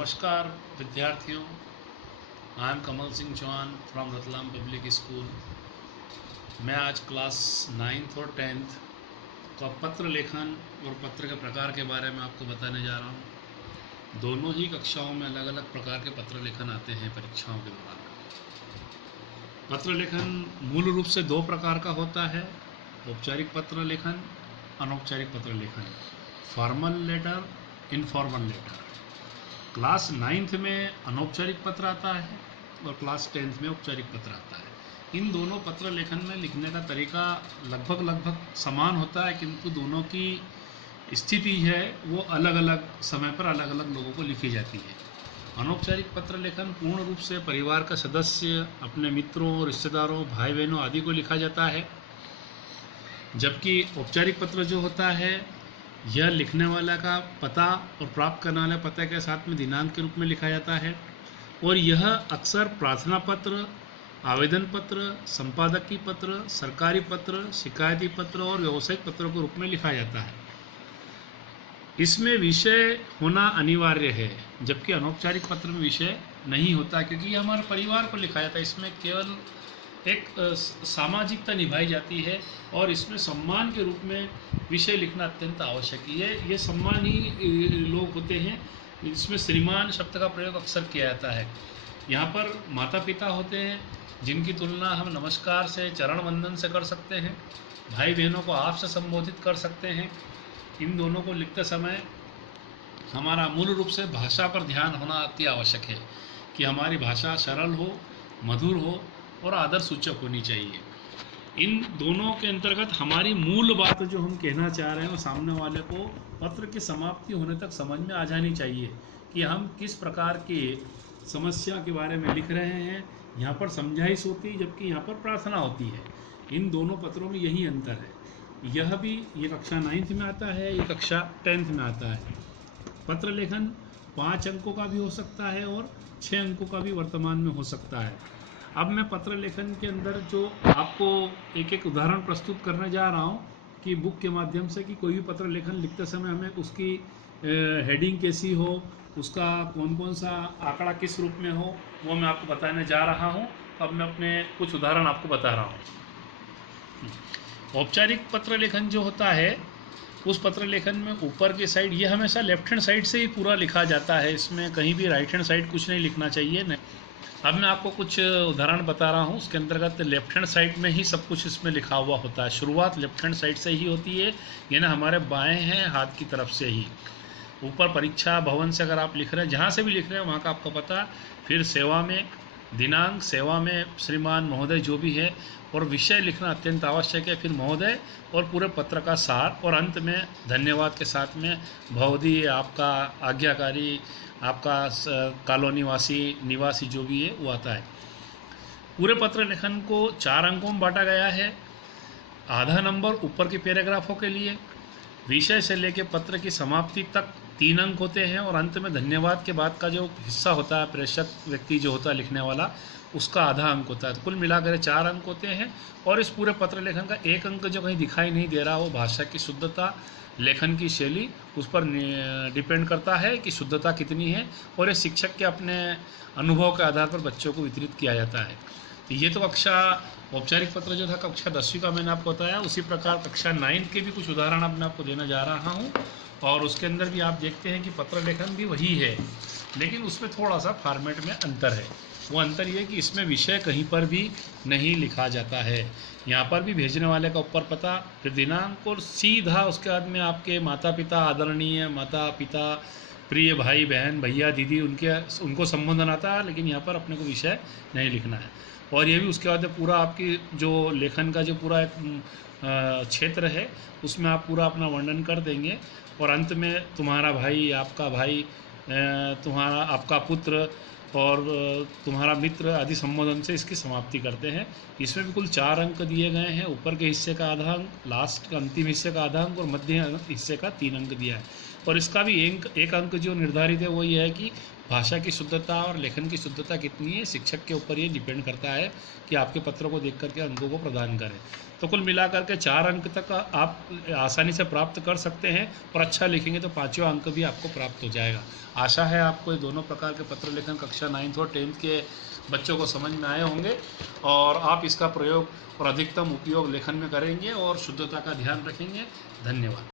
नमस्कार विद्यार्थियों, I am Kamal Singh Chauhan from Ratlam public school. मैं आज क्लास 9th और 10th का पत्र लेखन और पत्र के प्रकार के बारे में आपको बताने जा रहा हूँ। दोनों ही कक्षाओं में अलग अलग प्रकार के पत्र लेखन आते हैं परीक्षाओं के दौरान। पत्र लेखन मूल रूप से दो प्रकार का होता है: औपचारिक पत्र लेखन, अनौपचारिक पत्र लेखन, formal letter, informal letter. Class 9th में अनौपचारिक पत्र आता है और क्लास 10th में औपचारिक पत्र आता है। इन दोनों पत्र लेखन में लिखने का तरीका लगभग समान होता है, किंतु दोनों की स्थिति है वो अलग अलग समय पर अलग अलग लोगों को लिखी जाती है। अनौपचारिक पत्र लेखन पूर्ण रूप से परिवार का सदस्य, अपने मित्रों, रिश्तेदारों, भाई बहनों आदि को लिखा जाता है, जबकि औपचारिक पत्र जो होता है यह लिखने वाला का पता और प्राप्त करने वाले पते के साथ में दिनांक के रूप में लिखा जाता है, और यह अक्सर प्रार्थना पत्र, आवेदन पत्र, संपादकीय पत्र, सरकारी पत्र, शिकायती पत्र और व्यावसायिक पत्रों के रूप में लिखा जाता है। इसमें विषय होना अनिवार्य है, जबकि अनौपचारिक पत्र में विषय नहीं होता, क्योंकि ये हमारे परिवार को लिखा जाता है। इसमें केवल एक सामाजिकता निभाई जाती है और इसमें सम्मान के रूप में विषय लिखना अत्यंत आवश्यक है। ये सम्मानी लोग होते हैं, इसमें श्रीमान शब्द का प्रयोग अक्सर किया जाता है। यहाँ पर माता पिता होते हैं, जिनकी तुलना हम नमस्कार से, चरण वंदन से कर सकते हैं। भाई बहनों को आप से संबोधित कर सकते हैं। इन दोनों को लिखते समय हमारा मूल रूप से भाषा पर ध्यान होना अति आवश्यक है कि हमारी भाषा सरल हो, मधुर हो और आदर सूचक होनी चाहिए। इन दोनों के अंतर्गत हमारी मूल बात जो हम कहना चाह रहे हैं वो सामने वाले को पत्र की समाप्ति होने तक समझ में आ जानी चाहिए कि हम किस प्रकार की समस्या के बारे में लिख रहे हैं। यहाँ पर समझाइश होती है, जबकि यहाँ पर प्रार्थना होती है। इन दोनों पत्रों में यही अंतर है। यह भी ये कक्षा 9th में आता है, ये कक्षा 10th में आता है। पत्र लेखन 5 अंकों का भी हो सकता है और 6 अंकों का भी वर्तमान में हो सकता है। अब मैं पत्र लेखन के अंदर जो आपको एक एक उदाहरण प्रस्तुत करने जा रहा हूँ कि बुक के माध्यम से कि कोई भी पत्र लेखन लिखते समय हमें उसकी हेडिंग कैसी हो, उसका कौन कौन सा आंकड़ा किस रूप में हो, वो मैं आपको बताने जा रहा हूँ। अब मैं अपने कुछ उदाहरण आपको बता रहा हूँ। औपचारिक पत्र लेखन जो होता है, उस पत्र लेखन में ऊपर की साइड ये हमेशा लेफ्ट हैंड साइड से ही पूरा लिखा जाता है। इसमें कहीं भी राइट हैंड साइड कुछ नहीं लिखना चाहिए। अब मैं आपको कुछ उदाहरण बता रहा हूँ, उसके अंतर्गत लेफ्ट हैंड साइड में ही सब कुछ इसमें लिखा हुआ होता है। शुरुआत लेफ्ट हैंड साइड से ही होती है, यानी हमारे बाएं हैं हाथ की तरफ से ही। ऊपर परीक्षा भवन से अगर आप लिख रहे हैं, जहाँ से भी लिख रहे हैं वहाँ का आपको पता, फिर सेवा में दिनांक, सेवा में श्रीमान महोदय जो भी है, और विषय लिखना अत्यंत आवश्यक है, फिर महोदय और पूरे पत्र का सार, और अंत में धन्यवाद के साथ में भवदी, आपका आज्ञाकारी, आपका कॉलोनी निवासी जो भी है वो आता है। पूरे पत्र लेखन को 4 अंकों में बांटा गया है। आधा नंबर ऊपर के पैराग्राफों के लिए, विषय से लेकर पत्र की समाप्ति तक 3 अंक होते हैं, और अंत में धन्यवाद के बाद का जो हिस्सा होता है, प्रेषक व्यक्ति जो होता है लिखने वाला, उसका आधा अंक होता है। तो कुल मिलाकर 4 अंक होते हैं। और इस पूरे पत्र लेखन का 1 अंक जो कहीं दिखाई नहीं दे रहा, वो भाषा की शुद्धता, लेखन की शैली, उस पर डिपेंड करता है कि शुद्धता कितनी है, और ये शिक्षक के अपने अनुभव के आधार पर बच्चों को वितरित किया जाता है। तो ये तो कक्षा औपचारिक पत्र जो था कक्षा 10वीं का मैंने आपको बताया। उसी प्रकार कक्षा 9th के भी कुछ उदाहरण अब मैं आपको देने जा रहा हूँ, और उसके अंदर भी आप देखते हैं कि पत्र लेखन भी वही है, लेकिन उसमें थोड़ा सा फॉर्मेट में अंतर है। वो अंतर ये कि इसमें विषय कहीं पर भी नहीं लिखा जाता है। यहाँ पर भी भेजने वाले का ऊपर पता, फिर दिनांक, और सीधा उसके बाद में आपके माता पिता, आदरणीय माता पिता, प्रिय भाई बहन, भैया दीदी, उनको संबोधन आता है, लेकिन यहाँ पर अपने को विषय नहीं लिखना है। और ये भी उसके बाद पूरा आपकी जो लेखन का जो पूरा एक क्षेत्र है, उसमें आप पूरा अपना वर्णन कर देंगे, और अंत में तुम्हारा भाई, आपका भाई, तुम्हारा आपका पुत्र और तुम्हारा मित्र आदि संबोधन से इसकी समाप्ति करते हैं। इसमें भी कुल 4 अंक दिए गए हैं। ऊपर के हिस्से का आधा अंक, लास्ट का अंतिम हिस्से का आधा अंक, और मध्य हिस्से का 3 अंक दिया है। और इसका भी एक अंक जो निर्धारित है वो ये है कि भाषा की शुद्धता और लेखन की शुद्धता कितनी है, शिक्षक के ऊपर ये डिपेंड करता है कि आपके पत्रों को देख करके अंकों को प्रदान करें। तो कुल मिलाकर के 4 अंक तक आप आसानी से प्राप्त कर सकते हैं, और अच्छा लिखेंगे तो 5वां अंक भी आपको प्राप्त हो जाएगा। आशा है आपको ये दोनों प्रकार के पत्र लेखन कक्षा 9th और 10th के बच्चों को समझ में आए होंगे, और आप इसका प्रयोग और अधिकतम उपयोग लेखन में करेंगे और शुद्धता का ध्यान रखेंगे। धन्यवाद।